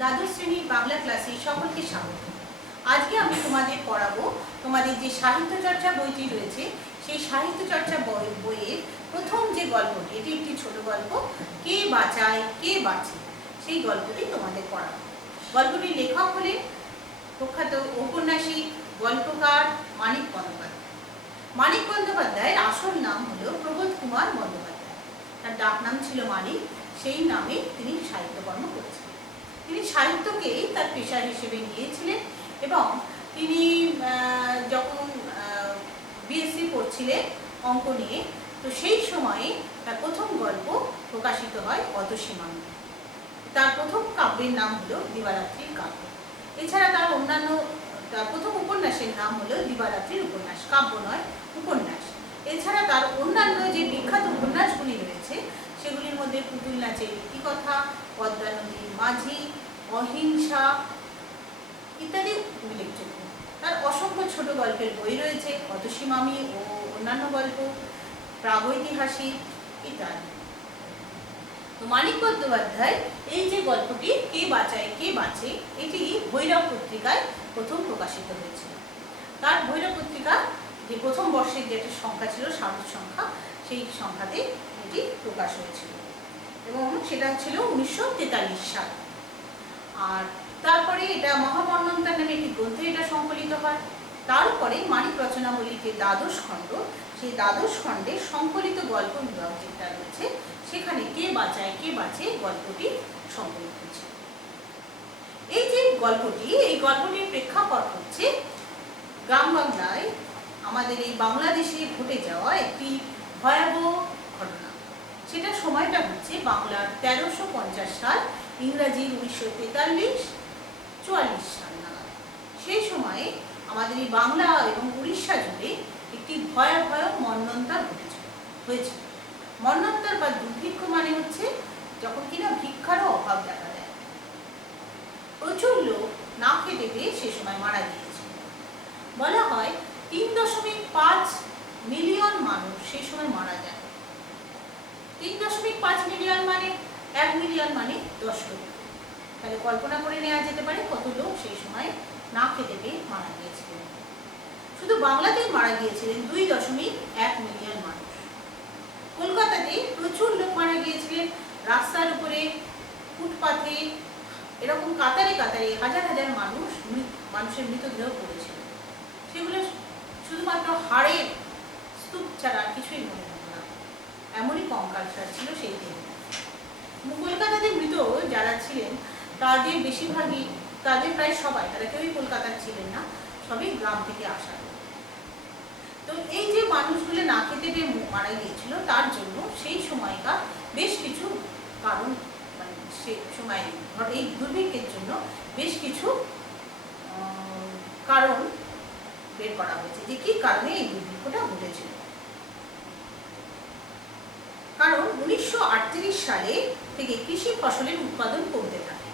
দ্বাদশ শ্রেণীর বাংলা ক্লাসে সকলকে স্বাগত। আজকে আমি তোমাদের পড়াবো তোমাদের যে সাহিত্য চর্চা বইটি রয়েছে সেই সাহিত্য চর্চা বইয়ের প্রথম যে গল্পটি, এটি একটি ছোট গল্প, কে বাঁচায় কে বাঁচে, সেই গল্পটি তোমাদের পড়াবো। গল্পটির লেখক হলেন প্রখ্যাত ঔপন্যাসিক গল্পকার মানিক বন্দ্যোপাধ্যায়। মানিক বন্দ্যোপাধ্যায়ের আসল নাম হলো প্রবোধ কুমার বন্দ্যোপাধ্যায়। তার ডাক নাম ছিল মানিক, সেই নামে তিনি সাহিত্যকর্ম করেছিলেন। তিনি সাহিত্যকেই তার পেশা হিসেবে নিয়েছিলেন এবং তিনি যখন বিএসসি পড়ছিলেন অঙ্ক নিয়ে, তো সেই সময়ে তার প্রথম গল্প প্রকাশিত হয় অতসীমামি। তার প্রথম কাব্যের নাম হলো দিবারাত্রির কাব্য। এছাড়া তার প্রথম উপন্যাসের নাম হলো দিবারাত্রির উপন্যাস, কাব্য নয় উপন্যাস। এছাড়া তার অন্যান্য যে বিখ্যাত উপন্যাসগুলি রয়েছে সেগুলির মধ্যে পুতুল নাচের রীতিকথা, পদ্মা নদীর মাঝি, অহিংসা ইত্যাদি উল্লেখযোগ্য। তার অসংখ্য ছোট গল্পের বই রয়েছে, অতসীমামি ও অন্যান্য গল্প, প্রাগৈতিহাসিক ইত্যাদি। তো মানিক বন্দ্যোপাধ্যায় এই যে গল্পটি কে বাঁচায় কে বাঁচে, এটি ভৈরব পত্রিকায় প্রথম প্রকাশিত হয়েছিল। তার ভৈরব পত্রিকা যে প্রথম বর্ষের যে একটা সংখ্যা ছিল, শারদ সংখ্যা, সেই সংখ্যাতে এটি প্রকাশ হয়েছিল এবং সেটা ছিল 1943 সাল। আর তারপরে এটা মহামন্বন্তর নামে একটি গ্রন্থে এটা সংকলিত হয়। তারপরে মানিক রচনাবলীর যে দ্বাদশ খণ্ড, সেই দ্বাদশ খণ্ডে সংকলিত গল্প বিভাগ যেটা রয়েছে সেখানে কে বাঁচায় কে বাঁচে গল্পটি সংকলিত হয়েছে। এই যে গল্পটি, এই গল্পটির প্রেক্ষাপট হচ্ছে গ্রাম বাংলায় আমাদের এই বাংলাদেশে ঘটে যাওয়া একটি ভয়াবহ ঘটনা। সেটা সময়টা হচ্ছে বাংলার 1350 সাল, ইংরাজির 1943-44 সাল নাগাদ। সেই সময়ে আমাদের এই বাংলা এবং উড়িষ্যা জুড়ে একটি ভয়াবহ মন্বন্তর হয়েছিল। মন্বন্তর বা দুর্ভিক্ষ মানে হচ্ছে যখন কিনা ভিক্ষারও অভাব দেখা দেয়। প্রচুর লোক না খেতে পেয়ে সে সময় মারা গিয়েছিল। বলা হয় 3.5 মিলিয়ন মানুষ সেই সময় মারা যায়। 3.5 মিলিয়ন মানে 1 মিলিয়ন মানে 10 লক্ষ। তাহলে কল্পনা করে নেওয়া যেতে পারে কত লোক সেই সময় না খেতে পেয়ে মারা গিয়েছিলেন। শুধু বাংলাতেই মারা গিয়েছিলেন 2.1 মিলিয়ন মানুষ। কলকাতাতে প্রচুর লোক মারা গিয়েছিলেন, রাস্তার উপরে, ফুটপাথে, এরকম কাতারে কাতারে হাজার হাজার মানুষের মৃতদেহ পড়েছিল। সেগুলো শুধুমাত্র হাড়ের স্তূপ ছাড়া কিছুই মনে হতো না, এমনই কঙ্কালসার ছিল সেই দিন। কলকাতাতে মৃত যারা ছিলেন তাদের বেশিরভাগই, তাদের প্রায় সবাই, তারা কেউই কলকাতার ছিলেন না, সবই গ্রাম থেকে আসা। তো এই যে মানুষগুলো না খেতে পেয়ে মারা গিয়েছিল, তার জন্য সেই সময়কার বেশ কিছু কারণ, মানে সে সময় এই দুর্ভিক্ষের জন্য বেশ কিছু কারণ বের করা হয়েছে যে কি কারণে এই দুর্ভিক্ষটা ঘটেছিল। কারণ 1938 সালে থেকে কৃষি ফসলের উৎপাদন কমতে থাকে,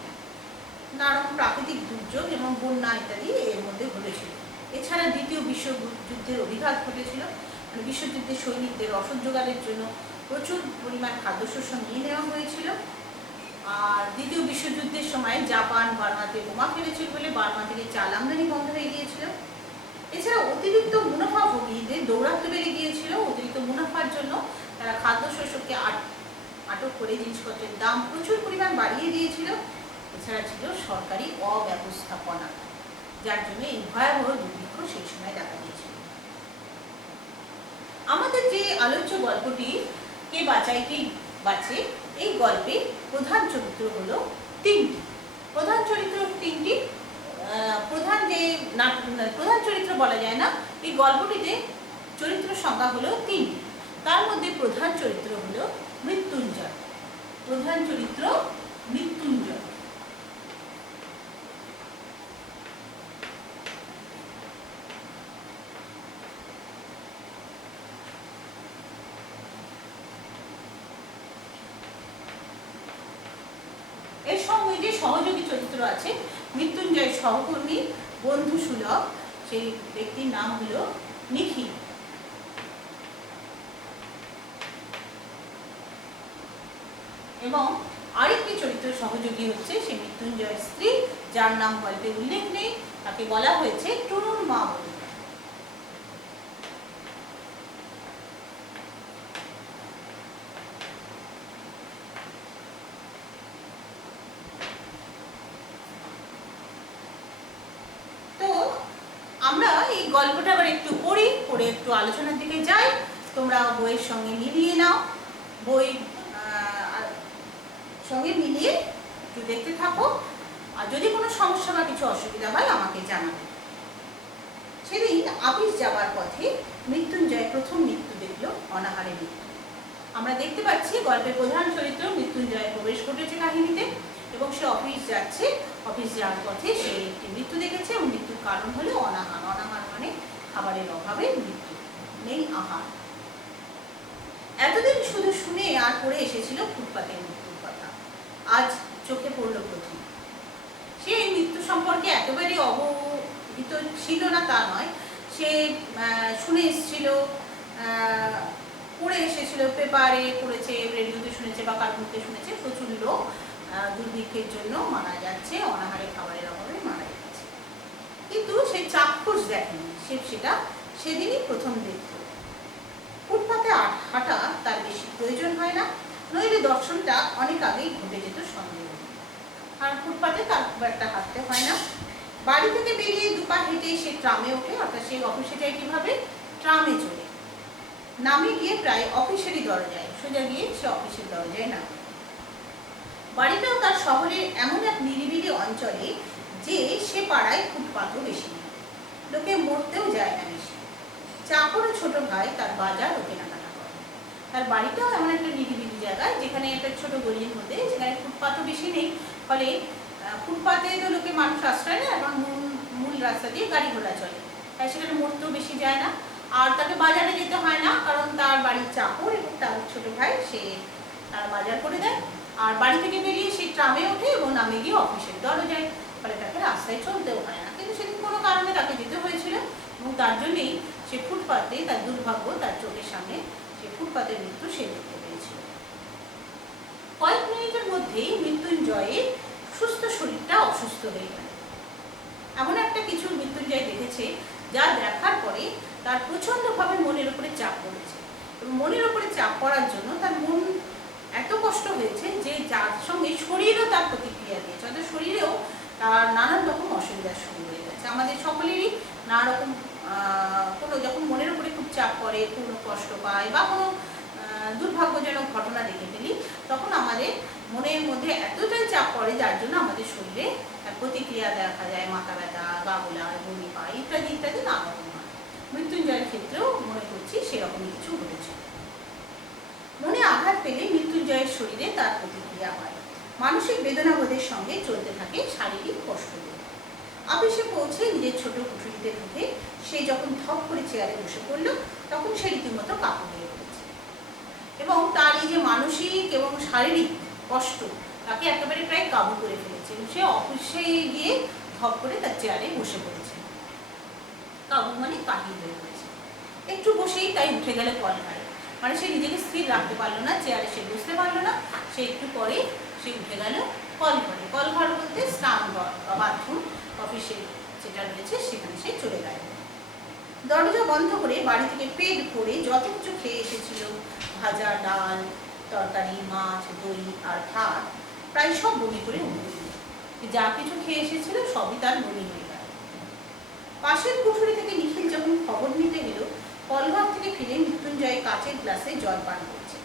নানান প্রাকৃতিক দুর্যোগ এবং বন্যা ইত্যাদি এর মধ্যে ঘটেছিল। এছাড়া দ্বিতীয় বিশ্বযুদ্ধের অভিঘাত ঘটেছিল, মানে বিশ্বযুদ্ধের সৈনিকদের রসদ জোগাড়ের জন্য প্রচুর পরিমাণ খাদ্যশস্য নিয়ে নেওয়া হয়েছিল। আর দ্বিতীয় বিশ্বযুদ্ধের সময় জাপান বার্মাতে বোমা ফেলেছিল বলে বার্মা থেকে চাল আমদানি বন্ধ হয়ে গিয়েছিল। এছাড়া অতিরিক্ত মুনাফাভোগীদের দৌরাত্ম্য বেড়ে গিয়েছিল। অতিরিক্ত মুনাফার জন্য তারা খাদ্যশস্যকে আটক করে জিনিসপত্রের দাম প্রচুর পরিমাণ বাড়িয়ে দিয়েছিল। এছাড়া ছিল সরকারি অব্যবস্থাপনা, যার জন্য এই ভয়াবহ দুর্ভিক্ষ সেই সময় দেখা দিয়েছিল। আমাদের যে আলোচ্য গল্পটি কে বাঁচায় কে বাঁচে, এই গল্পে প্রধান চরিত্র হলো তিনটি। প্রধান চরিত্র তিনটি, প্রধান চরিত্র বলা যায় না, এই গল্পটিতে চরিত্র সংখ্যা হলো তিনটি। তার মধ্যে প্রধান চরিত্র হলো মৃত্যুঞ্জয়। প্রধান চরিত্র মৃত্যুঞ্জয়। এর সঙ্গে যে সহযোগী চরিত্র আছে, মৃত্যুঞ্জয় সহকর্মী বন্ধু সুলভ, সেই ব্যক্তির নাম হলো নিখিল। এবং আরেকটি চরিত্র সহযোগী হচ্ছে সে মৃত্যুঞ্জয়ের স্ত্রী, যার নাম গল্পে উল্লেখ নেই, তাকে বলা হয়েছে টুনুর মা বলে। তো আমরা এই গল্পটা আবার একটু পড়ি, পড়ে একটু আলোচনার দিকে যাই। তোমরা বইয়ের সঙ্গে মিলিয়ে নাও, বই সঙ্গে মিলিয়ে একটু দেখতে থাকো। আর যদি কোনো সমস্যা বা কিছু অসুবিধা হয় আমাকে জানাবে। সেদিন আপিস যাবার পথে মৃত্যুঞ্জয় প্রথম মৃত্যু দেখল, অনাহারে মৃত্যু। আমরা দেখতে পাচ্ছি গল্পের প্রধান চরিত্র মৃত্যুঞ্জয় প্রবেশ ঘটেছে কাহিনীতে, এবং সে অফিস যাচ্ছে। অফিস যাওয়ার পথে সে একটি মৃত্যু দেখেছে, এবং মৃত্যুর কারণ হলো অনাহার। অনাহার মানে খাবারের অভাবে মৃত্যু, নেই আহার। এতদিন শুধু শুনে আর পড়ে এসেছিল ফুটপাতের মৃত্যুর কথা, আজ চোখে পড়ল প্রথম। সে মৃত্যু সম্পর্কে একেবারে অবহিত ছিল না তা নয়, সে শুনে এসেছিল, পড়ে এসেছিল, পেপারে পড়েছে, রেডিওতে শুনেছে বা কার মুখে শুনেছে প্রচুর লোক দুর্ভিক্ষের জন্য মারা যাচ্ছে, অনাহারে খাবারের অভাবে মারা যাচ্ছে। কিন্তু সে চাক্ষুষ দেখেনি, সে সেটা সেদিনই প্রথম দেখত। ফুটপাতে হাঁটা তার বেশি প্রয়োজন হয় না, নইলে দর্শনটা অনেক আগেই ঘটে যেত সন্দেহ। আর ফুটপাতে তার খুব একটা হাঁটতে হয় না। বাড়ি থেকে বেরিয়ে দুপা হেঁটে সে ট্রামে ওঠে, অর্থাৎ সে অফিসে যায় কিভাবে, ট্রামে চলে। নামে গিয়ে প্রায় অফিসেরই দরজায়, সোজা গিয়ে সে অফিসের দরজায় নামে। বাড়িটাও তার শহরের এমন এক নিরিবিলি অঞ্চলে যে সে পাড়ায় ফুটপাতও বেশি নেই, লোকে মরতেও যায় না বেশি। চাকর ছোট ভাই তার বাজার ও কেনাকাটা করে। তার বাড়িটাও এমন একটা নিরিবিলি জায়গায়, যেখানে একটা ছোট গলির মধ্যে, যেখানে ফুটপাতও বেশি নেই, ফলে ফুটপাতে তো লোকে মানুষ আশ্রয় নেয়, এবং মূল রাস্তা দিয়ে গাড়ি ঘোড়া চলে, তাই সেখানে মরতেও বেশি যায় না। আর তাকে বাজারে যেতে হয় না, কারণ তার বাড়ির চাকর এবং তার ছোট ভাই সে তার বাজার করে দেয়। আর বাড়ি থেকে বেরিয়ে সে ট্রামে ওঠে এবং নামে গিয়ে অফিসের দরজায়, ফলে তাকে রাস্তায় চলতেও হয় না। কিন্তু সেদিন কোনো কারণে তাকে যেতে হয়েছিল, এবং তার জন্যেই সে ফুটপাতে, তার দুর্ভাগ্য তার চোখের সামনে, সে ফুটপাতের মৃত্যু সে দেখতে পেয়েছিল। কয়েক মিনিটের মধ্যেই মৃত্যুঞ্জয়ের সুস্থ শরীরটা অসুস্থ হয়ে গেল। এমন একটা কিছু মৃত্যুঞ্জয় দেখেছে যা দেখার পরে তার প্রচণ্ডভাবে মনের উপরে চাপ পড়েছে, এবং মনের উপরে চাপ পড়ার জন্য তার মন এত কষ্ট হয়েছে যে যার সঙ্গে শরীরও তার প্রতিক্রিয়া দিয়েছে, অর্থাৎ শরীরেও তার নানান রকম অসুবিধার শুরু হয়ে গেছে। আমাদের সকলেরই নানা রকম কোনো যখন মনের উপরে খুব চাপ পড়ে, কোনো কষ্ট পায় বা কোনো দুর্ভাগ্যজনক ঘটনা দেখে ফেলি, তখন আমাদের মনের মধ্যে এতটাই চাপ পড়ে যার জন্য আমাদের শরীরে প্রতিক্রিয়া দেখা যায়, মাথা ব্যথা, গা গোলায়, বমি পায় ইত্যাদি ইত্যাদি নানা রকম হয়। মৃত্যুঞ্জয়ের ক্ষেত্রেও মনে করছি সেরকমই কিছু ঘটেছে। মনে আঘাত পেলে মৃত্যুঞ্জয়ের শরীরে তার প্রতিক্রিয়া হয়, মানসিক বেদনাবোধের সঙ্গে চলতে থাকে শারীরিক কষ্টবোধ। অফিসে পৌঁছে নিজের ছোট কুঠুরিতে ঢুকে সে যখন থপ করে চেয়ারে বসে পড়ল, তখন সে রীতিমতো কাবু হয়ে পড়েছে, এবং তার এই যে মানসিক এবং শারীরিক কষ্ট তাকে একেবারে প্রায় কাবু করে ফেলেছে। সে অফিসে গিয়ে ধপ করে তার চেয়ারে বসে পড়েছে, কাবু মানে কাহিল হয়ে পড়েছে। একটু বসেই তাই উঠে গেল কলঘরে, মানে সে নিজেকে স্থির রাখতে পারলো না, চেয়ারে সে বসতে পারলো না। সে একটু পরে সে উঠে গেল কলঘরে। কলঘর বলতে স্নানঘর বা বাথরুম, অফিসে যেটা রয়েছে সেখানে সে চলে গেল। দরজা বন্ধ করে বাড়ি থেকে পেট ভরে যত কিছু খেয়ে এসেছিল, ভাজা, ডাল, তরকারি, মাছ, দই আর ভাত, প্রায় সব বমি করে উঠে দিল। যা কিছু খেয়ে এসেছিল সবই তার বমি হয়ে গেল। পাশের কুঠুরি থেকে নিখিল যখন খবর নিতে গেল, কলঘর থেকে ফিরে মৃত্যুঞ্জয় কাচের গ্লাসে জল পান করছে।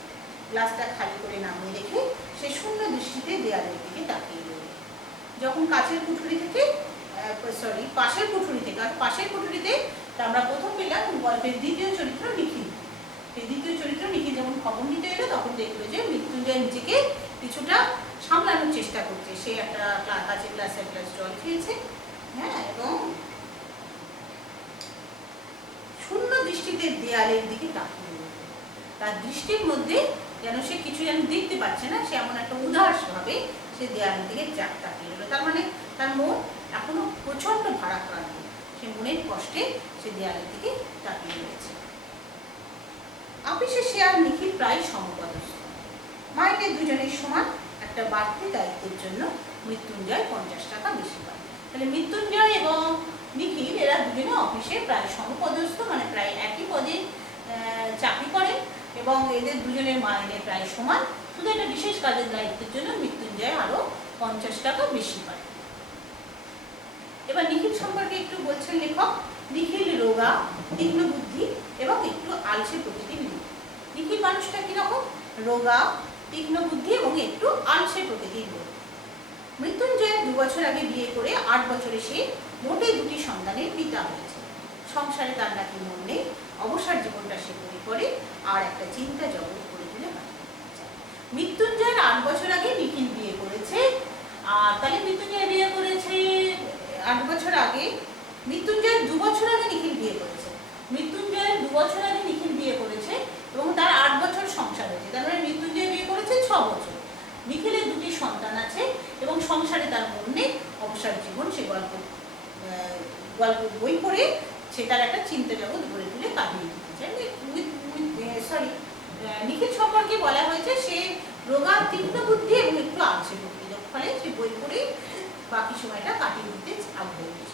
গ্লাসটা খালি করে নামিয়ে রেখে সে শূন্য দৃষ্টিতে দেয়ালের দিকে তাকিয়ে রইল। যখন পাশের কুঠুরি থেকে, আর পাশের কুঠুরিতে আমরা প্রথম পেলাম গল্পের দ্বিতীয় চরিত্র নিখিল। সেই দ্বিতীয় চরিত্র নিখিল যখন খবর নিতে এলো, তখন দেখলো যে মৃত্যুঞ্জয় নিজেকে কিছুটা সামলানোর চেষ্টা করছে। সে একটা কাচের গ্লাসে এক গ্লাস জল খেয়েছে, হ্যাঁ, এবং শূন্য দৃষ্টিতে দেয়ালের দিকে তাকিয়ে রইল। তার দৃষ্টির মধ্যে যেন সে কিছু যেন দেখতে পাচ্ছে না, সে এমন একটা উদাস ভাবে সে দেয়ালের দিকে তাকিয়ে রইল। তার মানে তার মন এখনো প্রচন্ড ভারাক্রান্ত, সে মনের কষ্টে সে দেয়ালের দিকে তাকিয়ে রয়েছে। অফিসে সে আর নিখিল প্রায় সমপদস্থ, মাইনে দুজনের সমান, একটা বাড়তি দায়িত্বের জন্য মৃত্যুঞ্জয় 50 টাকা বেশি পায়। তাহলে মৃত্যুঞ্জয় এবং নিখিল এরা দুজনে অফিসে প্রায় সমপদস্থ, মানে প্রায় একই পদে চাকরি করেন এবং এদের দুজনের মাইনে প্রায় সমান। শুধু একটা বিশেষ কাজের দায়িত্বের জন্য মৃত্যুঞ্জয় আরো 50 টাকা বেশি পায়। এবার নিখিল সম্পর্কে একটু বলছেন লেখক। নিখিল রোগা, তীক্ষ্ণ বুদ্ধি এবং একটু আলসে প্রকৃতির লোক। নিখিল মানুষটা কিরকম? রোগা, তীক্ষ্ণ বুদ্ধি এবং একটু আলসে প্রকৃতির লোক। মৃত্যুঞ্জয় 2 বছর আগে বিয়ে করে 8 বছরে সে মোটে 2টি সন্তানের পিতা হয়েছে। সংসারে তার নাকি মন নেই, অবসর জীবনটা সে তৈরি করে আর একটা চিন্তা জগৎ করে তুলে মৃত্যুঞ্জয়ের 8 বছর আগে নিখিল বিয়ে করেছে। আর তাহলে মৃত্যুঞ্জয় বিয়ে করেছে 8 বছর আগে, মৃত্যুঞ্জয়ের 2 বছর আগে নিখিল বিয়ে করেছে। মৃত্যুঞ্জয়ের 2 বছর আগে নিখিল বিয়ে করেছে এবং তার 8 বছর সংসার হয়েছে। তার মানে মৃত্যুঞ্জয় বিয়ে করেছে 6 বছর। নিখিলের 2টি সন্তান আছে এবং সংসারে তার মন নেই, অবসর জীবন সে গল্প বই পড়ে সে তার একটা চিন্তা জগৎ গড়ে তুলে কাটিয়ে দিতে চায়। নিখিল সম্পর্কে বলা হয়েছে সে রোগা, তীক্ষ্ণ বুদ্ধি এবং একটু আলসে প্রকৃতির, ফলে সে বই পড়ে বাকি সময়টা কাটিয়ে দিতে আগ্রহী।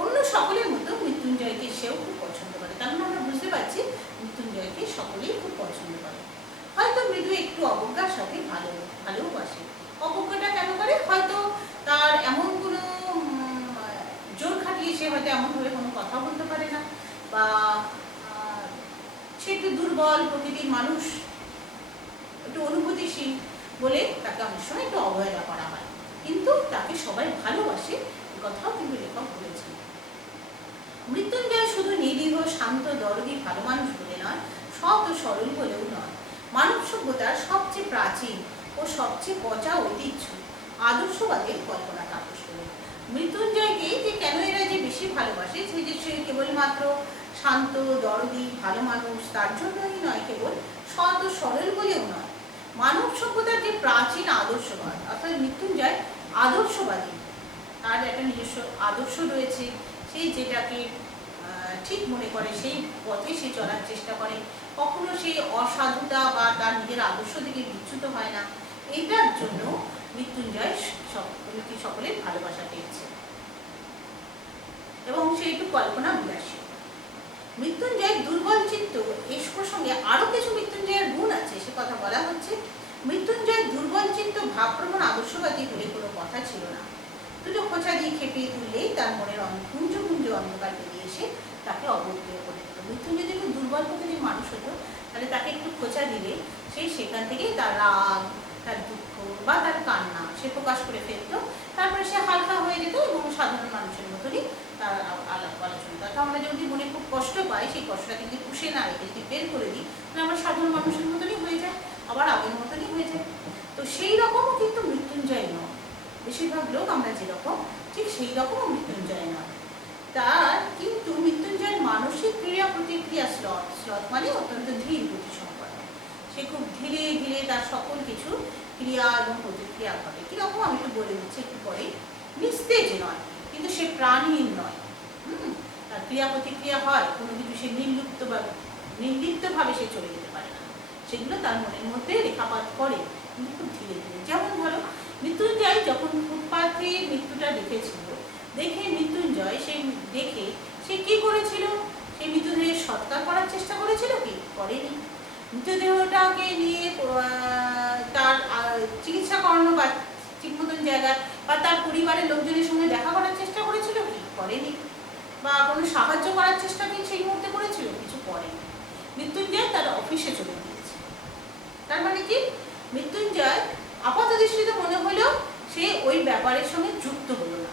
অন্য সকলের মতো মৃত্যুঞ্জয়কে সেও খুব পছন্দ করে। কারণ আমরা বুঝতে পারছি মৃত্যুঞ্জয়কে সকলেই খুব পছন্দ করে। হয়তো মৃদু একটু অবজ্ঞার সাথে ভালোবাসে। অবজ্ঞাটা কেন করে? হয়তো তার এমন কোনো জোর খাটিয়ে সে হয়তো এমনভাবে কোনো কথা বলতে পারে না, বা সে একটু দুর্বল প্রকৃতির মানুষ, একটু অনুভূতিশীল বলে তাকে অনেক সময় একটু অবহেলা করা হয়। কিন্তু তাকে সবাই ভালোবাসে, এ কথাও কিন্তু লেখক বলেছেন। মৃত্যুঞ্জয় শুধু নিরীহ, শান্ত, দরদি, ভালো মানুষ বলে নয়, সৎ ও সরল বলেও নয়, মানব সভ্যতার সবচেয়ে প্রাচীন ও সবচেয়ে পচা ঐতিহ্য আদর্শবাদের কল্পনা তাপস করে। মৃত্যুঞ্জয়কে যে কেন এরা যে বেশি ভালোবাসে, যে সে কেবলমাত্র শান্ত, দরদি, ভালো মানুষ তার জন্যই নয়, কেবল সৎ ও সরল বলেও নয়, মানব সভ্যতার যে প্রাচীন আদর্শবাদ, অর্থাৎ মৃত্যুঞ্জয় আদর্শবাদী। তার একটা নিজস্ব আদর্শ রয়েছে, সেই যেটাকে ঠিক মনে করে সেই পথে সে চলার চেষ্টা করে, কখনো সেই অসাধুতা বা তার নিজের আদর্শ থেকে বিচ্যুত হয় না। এটার জন্য মৃত্যুঞ্জয় সকলের ভালোবাসা পেয়েছে এবং সে একটু কল্পনা বিলাসী। মৃত্যুঞ্জয় দুর্বল চিত্ত, এই প্রসঙ্গে আরো কিছু মৃত্যুঞ্জয়ের গুণ আছে, সে কথা বলা হচ্ছে। মৃত্যুঞ্জয় দুর্বল চিত্ত, ভাবপ্রবণ, আদর্শবাদী বলে কোনো কথা ছিল না। দুটো খোঁচা দিয়ে খেপিয়ে তুললেই তার মনের কুঞ্জ কুঞ্জ অন্ধকার পেরিয়ে এসে তাকে অবজ্ঞ করে দিত। মৃত্যুঞ্জয় যদি দুর্বল প্রকৃতির মানুষ হতো, তাহলে তাকে একটু খোঁচা দিলে সেই সেখান থেকেই তার রাগ, তার দুঃখ বা তার কান্না সে প্রকাশ করে ফেলতো। তারপরে সে হালকা হয়ে যেত এবং সাধারণ মানুষের মতনই তার আলাপ আলোচনা করতো। আমরা যদি মনে খুব কষ্ট পাই, সেই কষ্টটা কিন্তু পুষে না রেখে যদি বের করে দিই, তাহলে আমরা সাধারণ মানুষের মতনই হয়ে যায়, আবার আগের মতনই হয়ে যায়। তো সেই রকমও কিন্তু মৃত্যুঞ্জয় নয়। বেশিরভাগ লোক আমরা যেরকম, ঠিক সেই রকমও মৃত্যুঞ্জয় নয়। তার কিন্তু মৃত্যুঞ্জয়ের মানসিক ক্রিয়া প্রতিক্রিয়া স্লথ মানে অত্যন্ত ধীর গতি সম্পন্ন। সে খুব ধীরে ধীরে তার সকল কিছু ক্রিয়া এবং প্রতিক্রিয়া ঘটে। কিরকম আমি একটু বলে দিচ্ছি একটু পরে। নিস্তেজ নয়, কিন্তু সে প্রাণহীন নয়। তার ক্রিয়া প্রতিক্রিয়া হয়, কোনো কিছু সে নির্লিপ্তভাবে সে চলে যেতে পারে না, সেগুলো তার মনের মধ্যে রেখাপাত করে, কিন্তু খুব ধীরে ধীরে। যেমন ধরো, মৃত্যুঞ্জয় যখন ফুটপাথে মৃত্যুটা দেখেছিল, দেখে মৃত্যুঞ্জয় সে কি করেছিল? সেই মৃতদেহের সৎকার করার চেষ্টা করেছিল কি? করেনি। মৃতদেহটাকে নিয়ে তার চিকিৎসা করানো বা ঠিক মতন জায়গায় বা তার পরিবারের লোকজনের সঙ্গে দেখা করার চেষ্টা করেছিল কি? করেনি। বা কোনো সাহায্য করার চেষ্টা কি সেই মুহূর্তে করেছিল? কিছু করেনি। মৃত্যুঞ্জয় তার অফিসে চলে গিয়েছে। তার মানে কি? মৃত্যুঞ্জয় আপাত দৃষ্টিতে মনে হলেও সে ওই ব্যাপারের সঙ্গে যুক্ত হলো না,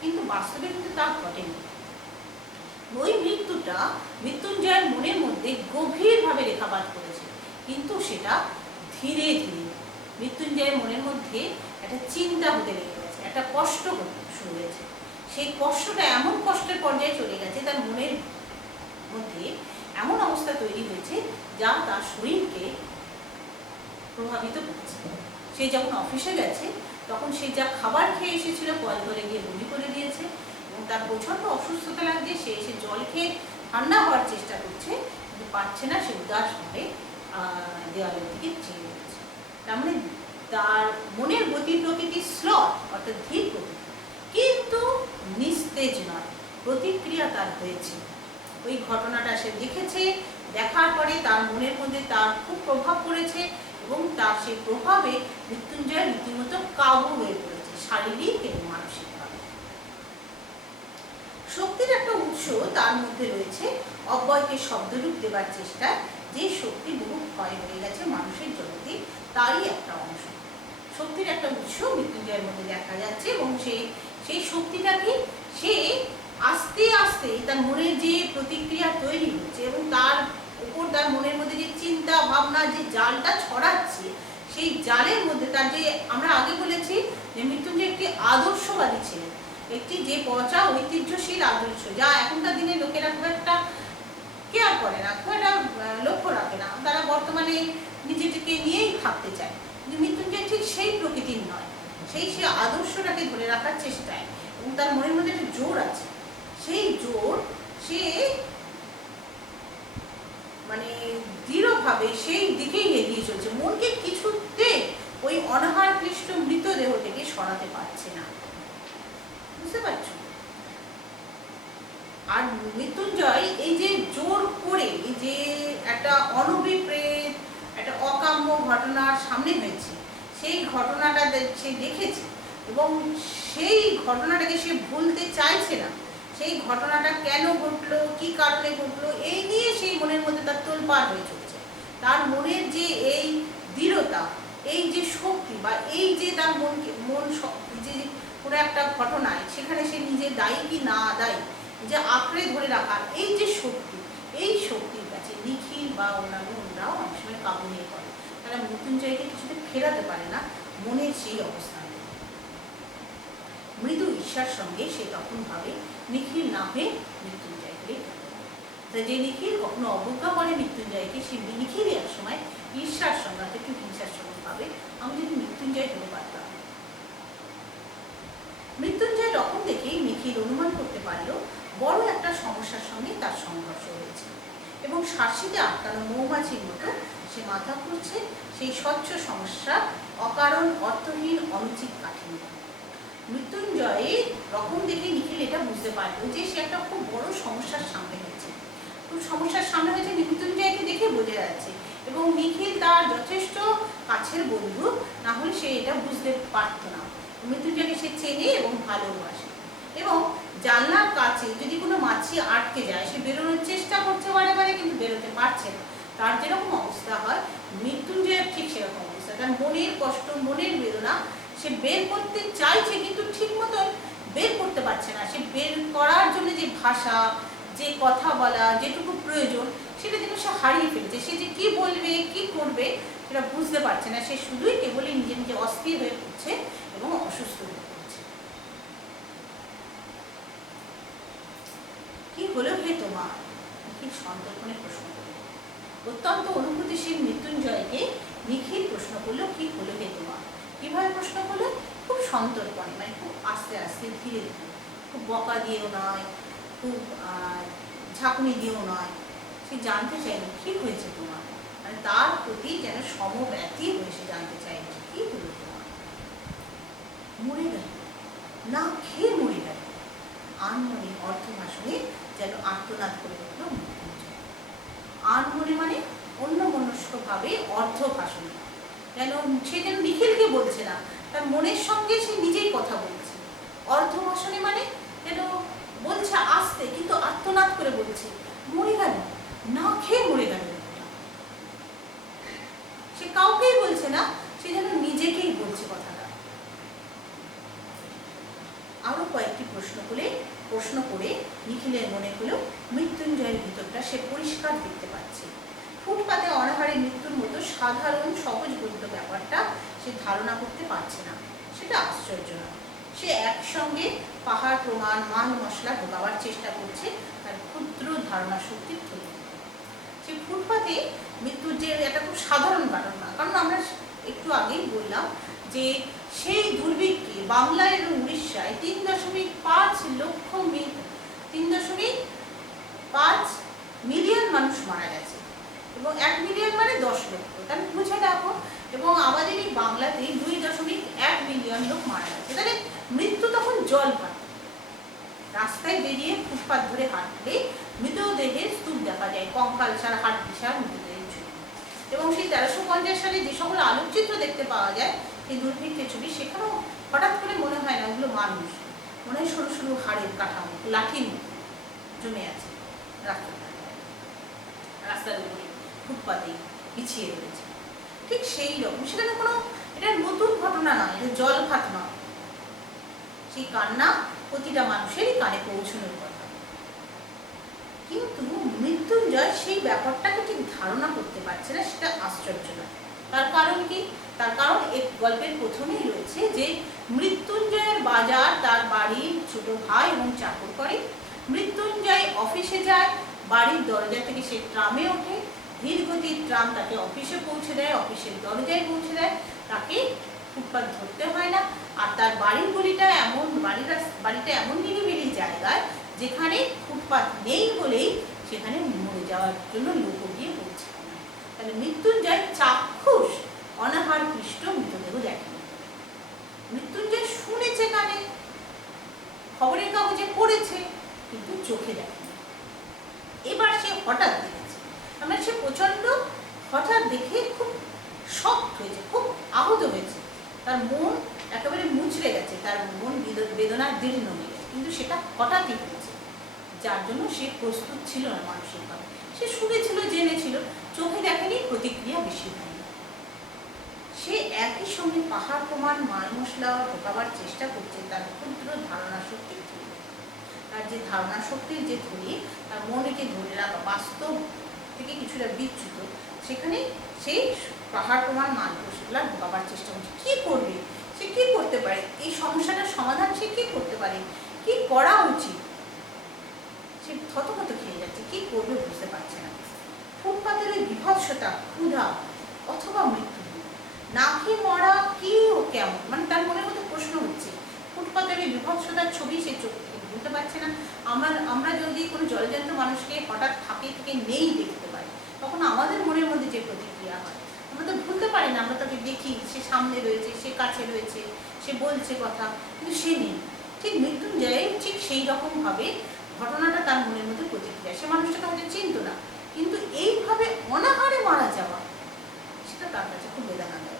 কিন্তু বাস্তবে কিন্তু তা ঘটেনি। ওই মৃত্যুটা মৃত্যুঞ্জয়ের মনের মধ্যে গভীরভাবে রেখাপাত করেছে, কিন্তু সেটা ধীরে ধীরে মৃত্যুঞ্জয়ের মনের মধ্যে একটা চিন্তা হতে লেগে গেছে, একটা কষ্ট শুরু হয়েছে। সেই কষ্টটা এমন কষ্টের পর্যায়ে চলে গেছে, তার মনের মধ্যে এমন অবস্থা তৈরি হয়েছে যা তার শরীরকে প্রভাবিত করেছে। সে যখন অফিসে গেছে, তখন সে যা খাবার খেয়ে এসেছিল কল ধরে গিয়ে বমি করে দিয়েছে এবং তার প্রচণ্ড অসুস্থতা লাগছে। সে এসে জল খেয়ে ঠান্ডা হওয়ার চেষ্টা করছে, কিন্তু পারছে না। সে উদাসভাবে দেওয়ালের দিকে চেয়ে রয়েছে। তার মানে তার মনের গতি প্রকৃতি স্লথ অর্থাৎ ধীর প্রকৃতি, কিন্তু নিস্তেজ নয়, প্রতিক্রিয়া তার হয়েছে। ওই ঘটনাটা সে দেখেছে, দেখার পরে তার মনের মধ্যে তার খুব প্রভাব পড়েছে এবং তার সেই প্রভাবে মৃত্যুঞ্জয় রীতিমতো কাবু হয়ে পড়েছে শারীরিক এবং মানসিকভাবে। শক্তির একটা উৎস তার মধ্যে রয়েছে, অব্যয়কে শব্দরূপ দেবার চেষ্টা, যে শক্তি বহু ক্ষয় হয়ে গেছে মানুষের জগতে, তারই একটা অংশ। শক্তির একটা উৎস মৃত্যুঞ্জয়ের মধ্যে দেখা যাচ্ছে এবং সেই শক্তিটাকে সে আস্তে আস্তে তার মনের যে প্রতিক্রিয়া তৈরি হচ্ছে এবং তার উপর তার মনের মধ্যে যে চিন্তা ভাবনা যে জালটা ছড়াচ্ছে, সেই জালের মধ্যে তার যে, আমরা আগে বলেছি যে মৃত্যুঞ্জয় একটি আদর্শবাদী ছিলেন, একটি যে পচা ঐতিহ্যশীল আদর্শ, যা এখনকার দিনে লোকেরা খুব একটা কেয়ার করে না, খুব একটা লক্ষ্য রাখে না, তারা বর্তমানে নিজেকে নিয়েই থাকতে চায়। কিন্তু মৃত্যুঞ্জয় ঠিক সেই প্রকৃতির নয়, সেই আদর্শটাকে ধরে রাখার চেষ্টায় এবং তার মনের মধ্যে একটা জোর আছে, সেই জোর সে মানে দৃঢ়ভাবে সেই দিকেই এগিয়ে চলছে, মনকে কিছুতে ওই অনাহার ক্লিষ্ট মৃতদেহ থেকে সরাতে পারছে না, বুঝতে পারছো? আর মৃত্যুঞ্জয় এই যে জোর করে যে একটা অনভিপ্রেত একটা অকাম্য ঘটনার সামনে হয়েছে, সেই ঘটনাটা সে দেখেছে এবং সেই ঘটনাটাকে সে ভুলতে চাইছে না। সেই ঘটনাটা কেন ঘটলো, কি কারণে ঘটলো, এই নিয়ে সেই মনের মধ্যে তার তোলপাড় হয়ে চলছে। তার মনের যে এই দৃঢ়তা, এই যে শক্তি, বা এই যে তার মন যে কোনো একটা ঘটনায় সেখানে সে নিজে দায়ী কি না দায়ী, যে আঁকড়ে ধরে রাখার এই যে শক্তি, এই শক্তির কাছে নিখিল বা অন্যরাও অনেক সময় কাবু নিয়ে পড়ে। তারা মৃত্যুঞ্জয়কে কিছুতে ফেরাতে পারে না মনের সেই অবস্থান। মৃদু ঈর্ষার সঙ্গে সে তখন ভাবে নিখিল না হয়ে মৃত্যুঞ্জয়কে, যে নিখিল কখনো অবজ্ঞা করে মৃত্যুঞ্জয়কে, সে নিখিলই এক সময় ঈর্ষার সঙ্গে একটু হিংসার সঙ্গে ভাবে আমি যদি মৃত্যুঞ্জয় হতে পারতাম। মৃত্যুঞ্জয় তখন দেখেই নিখিল অনুমান করতে পারলো বড় একটা সমস্যার সঙ্গে তার সংঘর্ষ হয়েছে এবং শাসিতে আটকানো মৌমাছির মতো সে মাথা ঘুরছে সেই স্বচ্ছ সমস্যা, অকারণ অর্থহীন অনুচিত কাঠিন্য। মৃত্যুঞ্জয় রকম দেখে নিখিল এটা বুঝতে পারলো যে সে একটা খুব বড় সমস্যার সামনে হয়েছে, খুব সমস্যার সামনে হয়েছে, মৃত্যুঞ্জয়কে দেখে বোঝা যাচ্ছে এবং নিখিল তার যথেষ্ট কাছের বন্ধু, না হলে সে এটা বুঝতে পারতো না। মৃত্যুঞ্জয়কে সে চেনে এবং ভালোবাসে এবং জানলার কাছে যদি কোনো মাছি আটকে যায় সে বেরোনোর চেষ্টা করছে বারে বারে, কিন্তু বেরোতে পারছে না। তার যেরকম অবস্থা হয় মৃত্যুঞ্জয়ের ঠিক সেরকম অবস্থা, তার মনের কষ্ট, মনের বেদনা সে বের করতে চাইছে কিন্তু ঠিক মতন বের করতে পারছে না। সে বের করার জন্য যে ভাষা, যে কথা বলা যেটুকু প্রয়োজন সেটা যেন সে হারিয়ে ফেলছে। সে যে কি বলবে কি করবে সেটা বুঝতে পারছে না, সে শুধুই কেবলই নিজে নিজে অস্থির হয়ে পড়ছে এবং অসুস্থ হয়ে পড়ছে। কি হলো হে তোমার, নিখিল সন্তর্পণে প্রশ্ন করল। অত্যন্ত অনুভূতিশীল মৃত্যুঞ্জয়কে নিখিল প্রশ্ন করলো কি হলো হে তোমার। কিভাবে প্রশ্ন করলো? খুব সন্তর্পণে, মানে খুব আস্তে আস্তে ধীরে ধীরে, খুব বকা দিয়েও নয়, খুব ঝাঁকুনি দিয়েও নয়। সে জানতে চাইল কি হয়েছে তোমার, মানে তার প্রতি যেন সমব্যথী হয়ে সে জানতে চাইল কি হলো তোমার। মরে গেল, না খেয়ে মরে গেল, আনমনে অর্থ ভাষণে যেন আর্তনাদ করে উঠল মৃত্যুঞ্জয়। আনমনে মানে অন্য মনস্কভাবে অর্ধ ভাষণে, যেন সে যেন নিখিলকে বলছে না, তার মনের সঙ্গে সে নিজেই কথা বলছে। অর্ধ ভাষণে মানে যেন বলছে আস্তে কিন্তু আর্তনাদ করে বলছে মরে গেল, না খেয়ে মরে গেল। সে কাউকেই বলছে না, সে যেন নিজেকেই বলছে কথাটা। আরো কয়েকটি প্রশ্ন করে নিখিলের মনে হলো মৃত্যুঞ্জয়ের ভিতরটা সে পরিষ্কার দেখতে পাচ্ছে। ফুটপাতে অনাহারে মৃত্যুর মতো সাধারণ সহজবোধ্য ব্যাপারটা সে ধারণা করতে পারছে না, সেটা আশ্চর্য নয়। সে একসঙ্গে পাহাড় প্রমাণ মান মশলা ঢোকাবার চেষ্টা করছে তার ক্ষুদ্র ধারণা শক্তির তৈরি। সে ফুটপাতে মৃত্যুর যে একটা খুব সাধারণ ঘটনা, কারণ আমরা একটু আগেই বললাম যে সেই দুর্ভিক্ষে বাংলা এবং উড়িষ্যায় 3.5 মিলিয়ন মানুষ মারা গেছে এবং 1 মিলিয়ন মানে 10 লক্ষ। তাহলে বুঝে দেখো এবং আমাদের এই বাংলাতে 2.1 মিলিয়ন লোক মারা গেছে। তাহলে মৃত্যু তখন জলপাত। রাস্তায় বেরিয়ে ফুটপাত ধরে হাঁটলে মৃতদেহের স্তূপ দেখা যায়, কঙ্কাল ছাড়া হাড্ডি ছাড়া মৃতদেহের ছবি। এবং সেই 1350 সালে যে সকল আলোকচিত্র দেখতে পাওয়া যায় এই দুর্ভিক্ষের ছবি, সেখানেও হঠাৎ করে মনে হয় না ওগুলো মানুষ, মনে হয় সরু সরু হাড়ের কাঠামো, লাঠির মতো জমে আছে রাস্তার উপরে, ফুটপাতে পিছিয়ে রয়েছে। ঠিক সেই রকম, সেখানে কোনো এটা নতুন ঘটনা নয়, এটা জলপাত নয়। সেই কান্না প্রতিটা মানুষেরই কানে পৌঁছানোর কথা। কিন্তু মৃত্যুঞ্জয় সেই ব্যাপারটাকে ঠিক ধারণা করতে পারছে না, সেটা আশ্চর্যজনক। তার কারণ কি? তার কারণ এই গল্পের প্রথমেই রয়েছে যে মৃত্যুঞ্জয়ের বাজার তার বাড়ির ছোট ভাই এবং চাকর করে। মৃত্যুঞ্জয় অফিসে যায়, বাড়ির দরজা থেকে সে ট্রামে ওঠে, ধীর গতির ট্রাম তাকে অফিসে পৌঁছে দেয়, অফিসের দরজায় পৌঁছে দেয়, তাকে ফুটপাত ধরতে হয় না। আর তার বাড়ির গলিটা এমন, বাড়িটা এমন নিরিবিলি জায়গায় যেখানে ফুটপাত নেই বলেই সেখানে মরে যাওয়ার জন্য লোক গিয়ে পৌঁছায় না। তাহলে মৃত্যুঞ্জয় চাক্ষুষ অনাহার পৃষ্ঠ মৃতদেহ দেখেনি। মৃত্যুঞ্জয় শুনেছে কানে, খবরের কাগজে পড়েছে, কিন্তু চোখে দেখেনি। এবার সে হঠাৎ দেখেছে, মানে সে প্রচন্ড হঠাৎ দেখে খুব শক হয়েছে, খুব আহত হয়েছে। তার মন একেবারে মুচড়ে গেছে, তার মন বেদনার দীর্ণ হয়ে গেছে। কিন্তু সেটা হঠাৎই হয়েছে, যার জন্য সে প্রস্তুত ছিল না মানসিকভাবে। সে শুনেছিল, জেনেছিল, চোখে দেখেনি, প্রতিক্রিয়া বেশি হয়নি। সে একই সঙ্গে পাহাড় প্রমাণ মাল মশলা ঢোকাবার চেষ্টা করছে তার ক্ষুদ্র ধারণা শক্তির থ্রু। তার যে ধারণা শক্তির যে থ্রুই তার মনকে ধরে রাখা, বাস্তব থেকে কিছুটা বিচ্যুত, সেখানে সেই পাহাড় প্রমাণ মাল মশলা ঢোকাবার চেষ্টা করছে। কি করবে সে? কি করতে পারে? এই সমস্যাটার সমাধান সে কি করতে পারে? কি করা উচিত? সে থতমত খেয়ে যাচ্ছে, কি করবে বুঝতে পারছে না। ফুটপাতের ওই বিভৎসতা, ক্ষুধা অথবা মৃত্যু, না খেয়ে মরা, কি ও কেমন, মানে তার মনের মধ্যে প্রশ্ন হচ্ছে। ফুটপাতের ওই বিভৎসতার ছবি সে চোখ থেকে ভুলতে পারছে না। আমরা যদি কোনো জলজান্ত মানুষকে হঠাৎ থাকে থেকে নেই দেখতে পাই, তখন আমাদের মনের মধ্যে যে প্রতিক্রিয়া হয়, আমরা তো ভুলতে পারি না। আমরা তাকে দেখি, সে সামনে রয়েছে, সে কাছে রয়েছে, সে বলছে কথা, কিন্তু সে নেই। ঠিক মৃত্যুঞ্জয় ঠিক সেই রকমভাবে ঘটনাটা তার মনের মধ্যে প্রতিক্রিয়া। সে মানুষটাকে আমাদের চিনত না, কিন্তু এইভাবে অনাহারে মারা যাওয়া, সেটা তার কাছে খুব বেদনাদায়ক।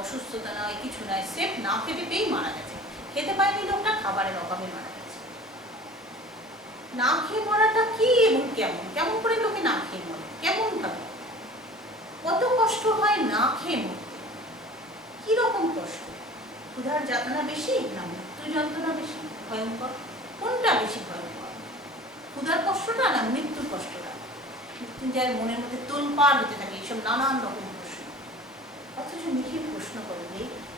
অসুস্থতা নয়, কিছু নয়, স্রেফ না খেতে পেয়েই মারা গেছে। খেতে পায়নি লোকটা, খাবারের অভাবে মারা গেছে। না খেয়ে মরাটা কি এবং কেমন, কেমন করে লোকে না খেয়ে মরে, কেমন ভাবে, কত কষ্ট হয় না খেয়ে মরতে, কিরকম কষ্ট? ক্ষুধার যাতনা বেশি না মৃত্যু যন্ত্রণা বেশি ভয়ঙ্কর? কোনটা বেশি ভয়ঙ্কর, ক্ষুধার কষ্টটা না মৃত্যুর কষ্টটা? মৃত্যুঞ্জয়ের মনের মধ্যে তোলপাড় হতে থাকে এইসব নানান রকম প্রশ্ন। অথচ নিখিল প্রশ্ন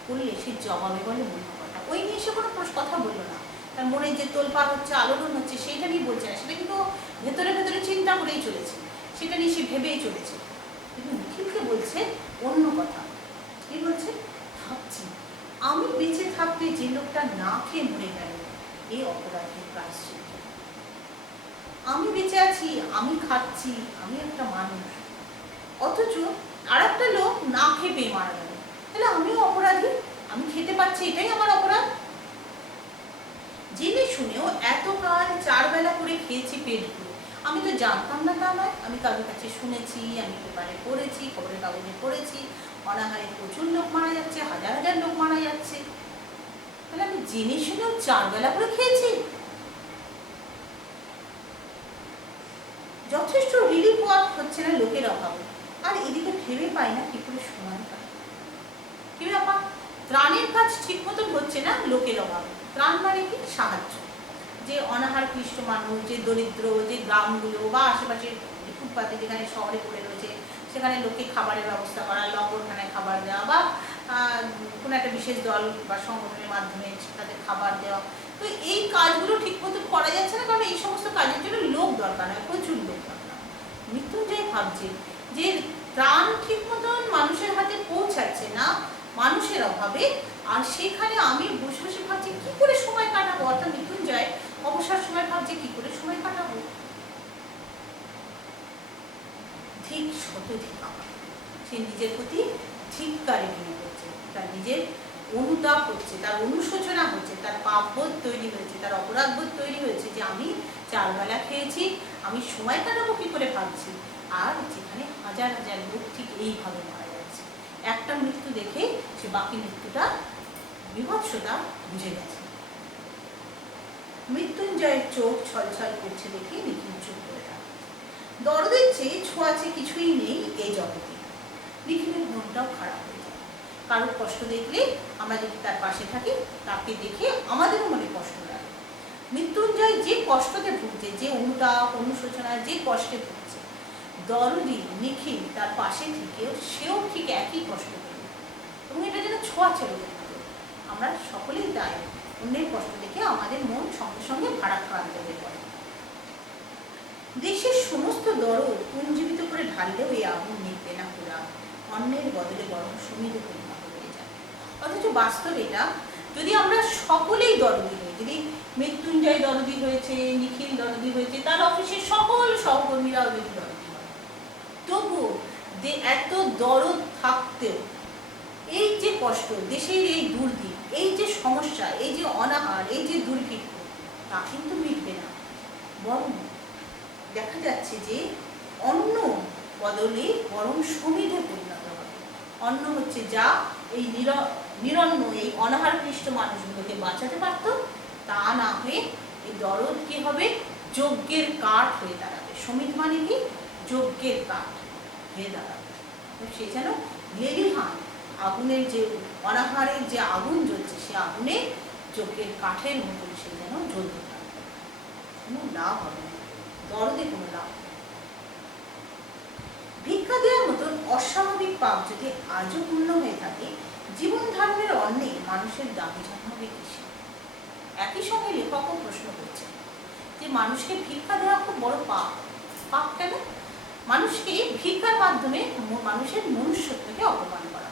করলে সে জবাবে বলে অন্য কথা। ওই নিয়ে সে কোনো কথা বললো না। তার মনে যে তোলপাড় হচ্ছে, আলোড়ন হচ্ছে, সেইটা নিয়ে বলছে না। সেটা কিন্তু ভেতরে ভেতরে চিন্তা করেই চলেছে, সেটা নিয়ে সে ভেবেই চলেছে। কিন্তু নিখিলকে বলছে অন্য কথা। কি বলছে? ভাবছি আমি বেঁচে থাকতে যে লোকটা না খেয়ে মরে গেল, এই অপরাধের প্রায়শ্চিত্ত। আমি বেঁচে আছি, আমি খাচ্ছি, আমি একটা মানুষ, অথচ আর একটা লোক না খেয়ে পেয়ে মারা গেল। তাহলে আমিও অপরাধী, আমি খেতে পাচ্ছি, এটাই আমার অপরাধ। জেনে শুনেও এতকাল 4 বেলা করে খেয়েছি পেট ভরে। আমি তো জানতাম না তা নয়, আমি কারোর কাছে শুনেছি, আমি পেপারে পড়েছি, খবরের কাগজে পড়েছি, অনাহারে প্রচুর লোক মারা যাচ্ছে, হাজার হাজার লোক মারা যাচ্ছে। তাহলে আমি জেনে শুনেও 4 বেলা করে খেয়েছি। যথেষ্ট রিলিফ ওয়ার্ক হচ্ছে না লোকের অভাবে, আর এদিকে ভেবে পাই না কি করে সময় কাটে। কি ব্যাপার, ত্রাণের কাজ ঠিক মতন হচ্ছে না লোকের অভাবে। ত্রাণ মানে কি? সাহায্য। যে অনাহার পৃষ্ঠ মানুষ, যে দরিদ্র, যে গ্রামগুলো বা আশেপাশে ফুটপাতে যেখানে শহরে পড়ে রয়েছে, সেখানে লোককে খাবারের ব্যবস্থা করা, লঙ্গরখানায় খাবার দেওয়া, বা কোনো একটা বিশেষ দল বা সংগঠনের মাধ্যমে তাদের খাবার দেওয়া। তো এই কাজগুলো ঠিক মতো করা যাচ্ছে না, কারণ এই সমস্ত কাজের জন্য লোক দরকার হয়, প্রচুর লোক দরকার। মৃত্যুঞ্জয় ভাবছে যে ত্রাণ ঠিক মতন মানুষের হাতে পৌঁছাচ্ছে না মানুষের অভাবে, আর সেখানে আমি বসে বসে ভাবছি কি করে সময় কাটাবো। অর্থাৎ মৃত্যুঞ্জয় অবসর সময় ভাবছে কি করে সময় কাটাবো। ঠিক শতধিক আমার সে সে নিজের প্রতি ধিক্কারে নেমে পড়ছে, তার নিজের অনুতাপ হচ্ছে, তার অনুশোচনা হচ্ছে, তার পাপবোধ তৈরি হয়েছে, তার অপরাধবোধ তৈরি হয়েছে যে আমি 4 বেলা খেয়েছি, আমি সময় কাটাবো কী করে ভাবছি। আর যেখানে হাজার হাজার লোক ঠিক এইভাবে মারা যাচ্ছে, একটা মৃত্যু দেখে সে বাকি মৃত্যুটা বিভৎসতা বুঝে গেছে। মৃত্যুঞ্জয়ের চোখ ছলছল করছে দেখে নিখিল চুপ করে থাকে। দরদের চেয়ে ছোঁয়াচে কিছুই নেই এই জগতে। নিখিলের মনটাও খারাপ হয়ে যায়। কারোর কষ্ট দেখলে আমরা যদি তার পাশে থাকি, তাকে দেখে আমাদেরও মনে কষ্ট লাগে। মৃত্যুঞ্জয় যে কষ্টতে ভুগছে, যে অনুতাপ অনুশোচনা যে কষ্টে ভুগছে, দরদি নিখিল তার পাশে থেকেও সেও ঠিক একই কষ্ট করবে, এবং এটা যেন ছোঁয়াচে রোগের মতো। আমরা সকলেই তাই, অন্যের কষ্ট দেখে আমাদের মন সঙ্গে সঙ্গে ভারাক্রান্ত হয়ে পড়ে। দেশের সমস্ত দরদ পুঞ্জীবিত করে ঢাললেও এই আগুন নিভবে না পুরা, অন্যের বদলে বরং সমিধে পরিণত হয়ে যায়। অথচ বাস্তব এটা, যদি আমরা সকলেই দরদি হই, যদি মৃত্যুঞ্জয় দরদি হয়েছে, নিখিল দরদি হয়েছে, তার অফিসের সকল সহকর্মীরাও যদি দরদি হয়, তবুও এত দরদ থাকতেও এই যে কষ্ট, দেশের এই দুর্দিন, এই যে সমস্যা, এই যে অনাহার, এই যে দুর্ভিক্ষ, তা কিন্তু মিটবে না। বরং দেখা যাচ্ছে যে অন্য বদলে বরং সমিধে পরিণত হবে। অন্ন হচ্ছে যা এই নিরন্ন এই অনাহারক্লিষ্ট মানুষগুলোকে বাঁচাতে পারত, তা না হয়ে এই দরদ কি হবে, যজ্ঞের কাঠ হয়ে দাঁড়াবে। সমিধ মানে কি, যজ্ঞের কাঠ হয়ে দাঁড়াবে। সে যেন লেলিহান আগুনের যে অনাহারের যে আগুন জ্বলছে, সে আগুনে যজ্ঞের কাঠের মতন সে যেন জ্বলতে থাকবে। কোনো লাভ হবে না, দরদে কোনো লাভ। ভিক্ষা দেওয়ার মতন অস্বাভাবিক পাপ যদি আজও পূর্ণ হয়ে থাকে, জীবন ধারণের অন্নে মানুষের দাবি জন্মাবে কিসে? একই সঙ্গে লেখকও প্রশ্ন করছে যে মানুষকে ভিক্ষা দেওয়া খুব বড় পাপ। পাপ কেন? মানুষকে ভিক্ষার মাধ্যমে মানুষের মনুষ্যত্বকে অপমান করা।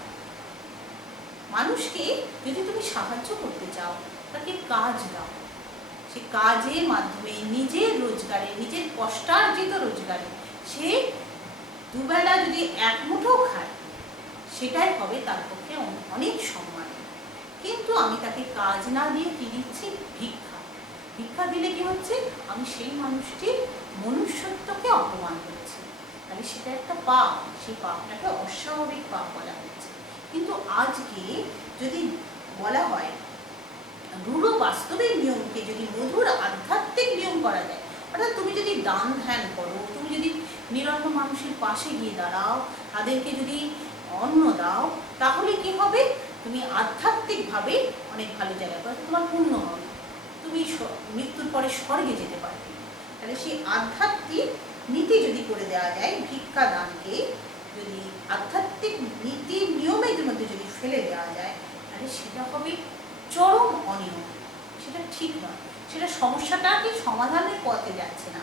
মানুষকে যদি তুমি সাহায্য করতে চাও, তাকে কাজ দাও। সে কাজের মাধ্যমে নিজের রোজগারে, নিজের কষ্টার্জিত রোজগারে সে দুবেলা যদি এক মুঠো খায়, সেটাই হবে তার পক্ষে অনেক সম্মান। কিন্তু আমি তাকে কাজ না দিয়ে কি দিচ্ছি, ভিক্ষা। ভিক্ষা দিলে কি হচ্ছে, আমি সেই মানুষটির মনুষ্যত্বকে অপমান করছি। তাহলে সেটা একটা পাপ, সেই পাপটাকে অস্বাভাবিক পাপ বলা হচ্ছে। কিন্তু আজকে যদি বলা হয় রূঢ় বাস্তবের নিয়মকে যদি মধুর আধ্যাত্মিক নিয়ম করা যায়, অর্থাৎ তুমি যদি দান ধ্যান করো, তুমি যদি নিরন্ন মানুষের পাশে গিয়ে দাঁড়াও, তাদেরকে যদি অন্ন দাও, তাহলে কি হবে, তুমি আধ্যাত্মিকভাবে অনেক ভালো জায়গায় পাবে, তোমার পূর্ণ হবে, তুমি মৃত্যুর পরে স্বর্গে যেতে পারবে। তাহলে সেই আধ্যাত্মিক নীতি যদি করে দেওয়া যায়, ভিক্ষা দানকে যদি আধ্যাত্মিক নীতি নিয়মের মধ্যে যদি ফেলে দেওয়া যায়, তাহলে সেটা হবে চরম অনিয়ম। সেটা ঠিক নয়, সেটা সমস্যাটাকে সমাধানের পথে যাচ্ছে না,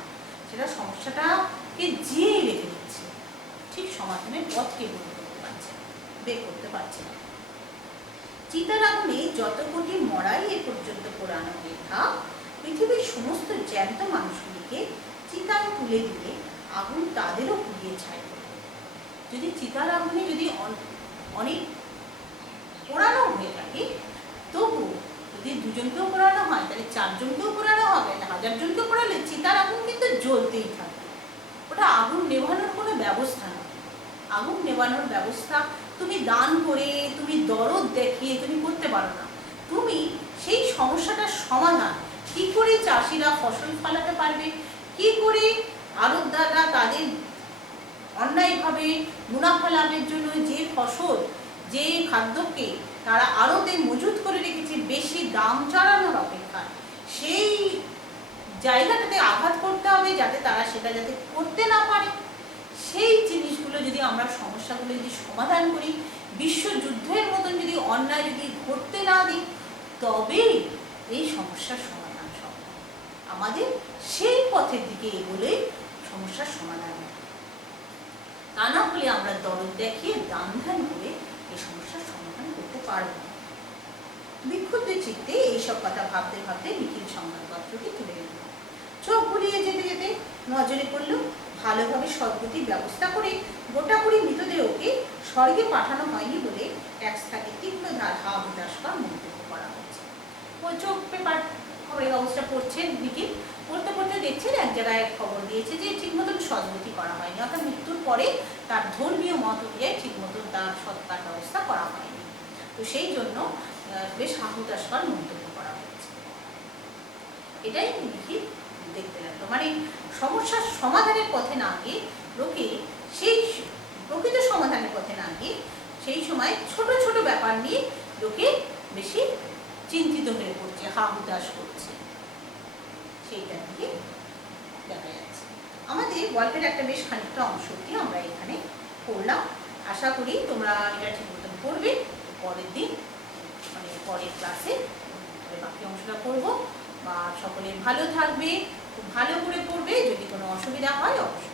সেটা সমস্যাটাকে জিয়ে রেখে দিচ্ছে, ঠিক সমাধানের পথকে বের করতে পারছে না। চিতার আগুনে যত কোটি মরাই এ পর্যন্ত পোড়ানো হয়ে থাক, পৃথিবীর সমস্ত জ্যান্ত মানুষগুলিকে চিতায় তুলে দিলে আগুন তাদেরও পুড়িয়ে ছাই করবে। যদি চিতার আগুনে যদি অনেক পোড়ানো হয়ে থাকে, তবু যদি দুজনকেও পোড়ানো হয়, তাহলে 4 জনকেও পোড়ানো হবে, 1000 জনকেও পোড়ালে চিতার আগুন কিন্তু জ্বলতেই থাকবে। ওটা আগুন নেভানোর কোনো ব্যবস্থা নয়। আগুন নেভানোর ব্যবস্থা তুমি দান করে, তুমি দরদ দেখিয়ে তুমি করতে পারো না। তুমি সেই সমস্যাটার সমাধান কি করে চাষিরা ফসল ফলাতে পারবে, কি করে আড়তদাররা তাদের অন্যায়ভাবে মুনাফা লাভের জন্য যে ফসল, যে খাদ্যকে তারা আড়তে মজুত করে রেখেছে বেশি দাম চালানোর অপেক্ষা, সেই জায়গাটাতে আঘাত করতে হবে যাতে তারা সেটা যাতে করতে না পারে। সেই জিনিসগুলো যদি আমরা সমস্যাগুলো যদি সমাধান করি, বিশ্বযুদ্ধের মতন যদি অন্যায় যদি ঘটতে না দিই, তবেই এই সমস্যার সমাধান সম্ভব। আমাদের সেই পথের দিকে এগোলে সমস্যার সমাধান হবে। তা না হলে আমরা দরদ দেখিয়ে দান ধ্যান করে এই সমস্যার সমাধান করতে পারব না। বিক্ষুব্ধ চিত্তে এইসব কথা ভাবতে ভাবতে নিখিল সংবাদপত্রটি তুলে নিল। চোখ ঘুরিয়ে যেতে যেতে নজরে পড়ল ভালোভাবে সদ্গতির ব্যবস্থা করে গোটাকুড়ি মৃতদেহকে স্বর্গে পাঠানো হয়নি বলে এক স্থানে তীক্ষ্ণ হা হুতাশকর মন্তব্য করা হয়েছে। চোখ পেপার খবরের কাগজটা পড়ছেন নিখিল, পড়তে পড়তে দেখছেন এক জায়গায় খবর দিয়েছে যে ঠিক মতন সদ্গতি করা হয়নি, অর্থাৎ মৃত্যুর পরে তার ধর্মীয় মত অনুযায়ী ঠিক মতন তার সৎকার ব্যবস্থা করা হয়নি। তো সেই জন্য বেশ হাহুতাশকর মন্তব্য করা হয়েছে। এটাই নিখিল দেখতে লাগলো, মানে সমস্যার সমাধানের পথে না গিয়ে লোকে সেই প্রকৃত সমাধানের পথে না গিয়ে সেই সময় ছোট ছোট ব্যাপার নিয়ে লোকে বেশি চিন্তিত হয়ে পড়ছে, হা হুতাশ করছে, সেইটা দিকে দেখা যাচ্ছে। আমাদের গল্পের একটা বেশ খানিকটা অংশটি আমরা এখানে পড়লাম। আশা করি তোমরা এটা ঠিক মতন পড়বে। পরের দিন মানে পরের ক্লাসে বাকি অংশটা পড়বো। বা সকলে ভালো থাকবে, খুব ভালো করে পড়বে। যদি কোনো অসুবিধা হয় অবশ্যই